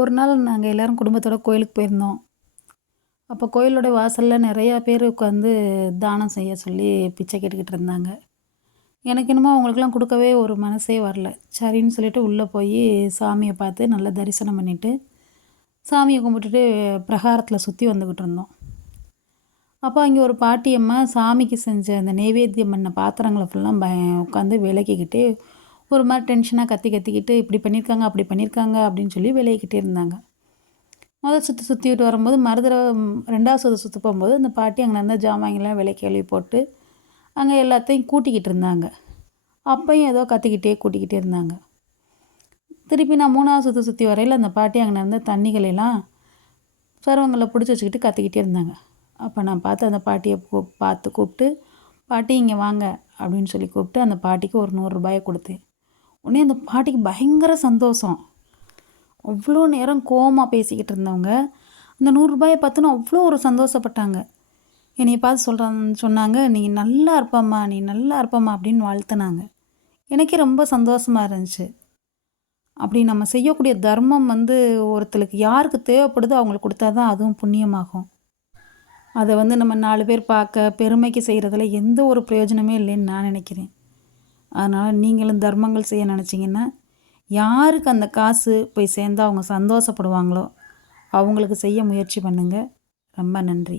ஒரு நாள் நாங்கள் எல்லோரும் குடும்பத்தோட கோயிலுக்கு போயிருந்தோம். அப்போ கோயிலோட வாசலில் நிறையா பேர் உட்காந்து தானம் செய்ய சொல்லி பிச்சை கேட்டுக்கிட்டு இருந்தாங்க. எனக்கு என்னமோ அவங்களுக்குலாம் கொடுக்கவே ஒரு மனசே வரல. சரின்னு சொல்லிட்டு உள்ளே போய் சாமியை பார்த்து நல்லா தரிசனம் பண்ணிவிட்டு சாமியை கும்பிட்டுட்டு பிரகாரத்தில் சுற்றி வந்துக்கிட்டு இருந்தோம். அப்போ அங்கே ஒரு பாட்டியம்மா சாமிக்கு செஞ்ச அந்த நெய்வேத்தியம் பண்ண பாத்திரங்களை ஃபுல்லாக ப உட்காந்து விளக்கிக்கிட்டு ஒரு மாதிரி டென்ஷனாக கத்தி கத்திக்கிட்டு இப்படி பண்ணியிருக்காங்க அப்படி பண்ணியிருக்காங்க அப்படின்னு சொல்லி விளையிக்கிட்டே இருந்தாங்க. முதல் சுற்றி சுற்றிட்டு வரும்போது மறுதடவை ரெண்டாவது சுற்று சுற்று போகும்போது அந்த பாட்டி அங்கே இருந்த ஜாமாங்கெல்லாம் விலை கேள்வி போட்டு அங்கே எல்லாத்தையும் கூட்டிக்கிட்டு இருந்தாங்க. அப்பையும் ஏதோ கத்திக்கிட்டே கூட்டிக்கிட்டே இருந்தாங்க. திருப்பி நான் மூணாவது சுற்று சுற்றி வரையில் அந்த பாட்டி அங்கே இருந்த தண்ணிகளெல்லாம் சர்வங்களை பிடிச்சி வச்சுக்கிட்டு கத்திக்கிட்டே இருந்தாங்க. அப்போ நான் பார்த்து அந்த பாட்டியை கூ பார்த்து கூப்பிட்டு பாட்டி இங்கே வாங்க அப்படின்னு சொல்லி கூப்பிட்டு அந்த பாட்டிக்கு ஒரு நூறுரூபாயை கொடுத்தேன். உடனே அந்த பாட்டிக்கு பயங்கர சந்தோஷம். அவ்வளோ நேரம் கோவமாக பேசிக்கிட்டு இருந்தவங்க அந்த நூறுரூபாயை பார்த்துன்னு அவ்வளோ ஒரு சந்தோஷப்பட்டாங்க. என்னை பார்த்து சொல்கிறாங்க சொன்னாங்க நீ நல்லா இருப்பம்மா நீ நல்லா இருப்பம்மா அப்படின்னு வாழ்த்துனாங்க. எனக்கே ரொம்ப சந்தோஷமாக இருந்துச்சு. அப்படி நம்ம செய்யக்கூடிய தர்மம் வந்து ஒருத்தருக்கு யாருக்கு தேவைப்படுதோ அவங்களுக்கு கொடுத்தா தான் அதுவும் புண்ணியமாகும். அதை வந்து நம்ம நாலு பேர் பார்க்க பெருமைக்கு செய்கிறதுல எந்த ஒரு பிரயோஜனமே இல்லைன்னு நான் நினைக்கிறேன். அதனால் நீங்களும் தர்மங்கள் செய்ய நினச்சிங்கன்னா யாருக்கு அந்த காசு போய் சேர்ந்து அவங்க சந்தோஷப்படுவாங்களோ அவங்களுக்கு செய்ய முயற்சி பண்ணுங்கள் ரொம்ப நன்றி.